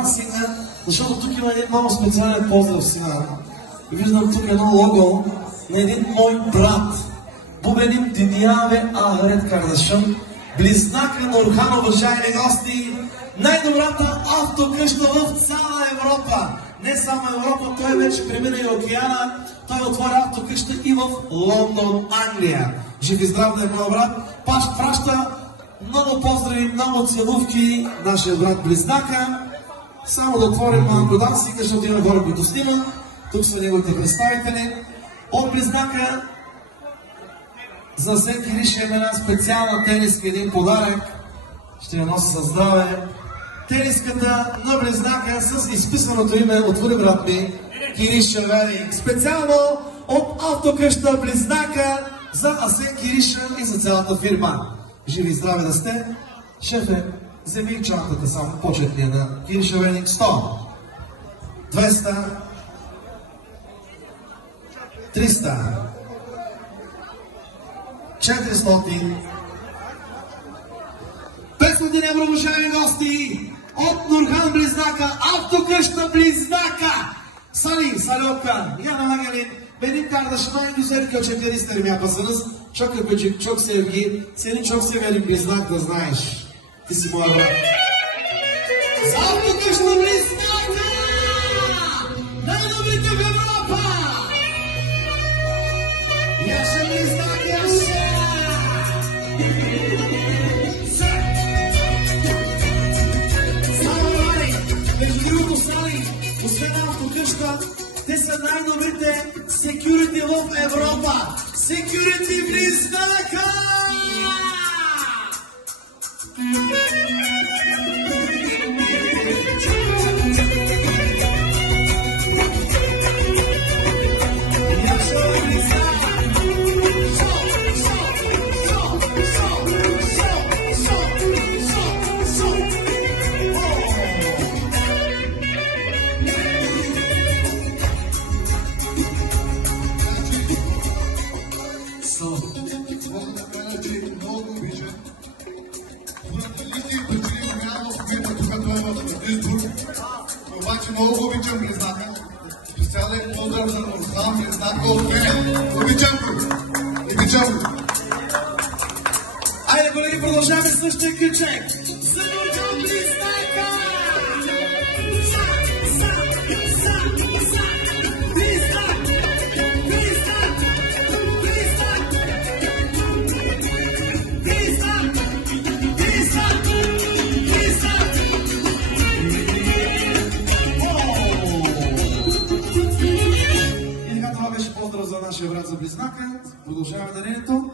Йордан Сигна, защото тук има един много специален поздрав сега. Виждам тук едно лого на един мой брат, Бубеним Дидияве Ахарет Кардашън, близнака на Орхан, уважаеми гости, най-добрата автокъща в цяла Европа. Не само Европа, той вече премина и океана, той отвори автокъща и в Лондон, Англия. Жив и здрав да е моят брат. Праща много поздрави, много целувки, нашия брат близнака. Само да отворим малко дансика, защото има хора, които снимат. Тук са неговите представители. От близнака за всеки Кириша има една специална тениска, един подарък. Ще я носи със здраве. Тениската на близнака с изписаното име, отвори брат ми, Кириша Велик. Специално от автокъща близнака за Асен Кириша и за цялата фирма. Живи и здрави да сте. Шефе, вземи чантата само, почетния на Кириша Велик. 100, 200, 300, 400, 500 евро, уважаеми гости, от Нурхан близнака, автокъща bliznáka. Saliokkal, Jana Megelin, benim kardeşim en güzel köçekleri isterim yapasınız. Çok öpücük, çok sevgi. Seni çok severim bliznak da знаешь. Ты си моя брат. Автокъща bliznáka! Най-добрите в Европа! Яша близнак, Яша! Между другото, Сали, освен автокъща, те са най-добрите секюрити в Европа. Секюрити bliznáka! Обаче много обичам близнака. Специален поздрав за Орхан близнака от Виден. Обичам го! Обичам го! Айде, колеги, продължаваме същия кръчек. За Нурхан близнака! Поздрав за нашия брат за близнака. Продължаваме дарението.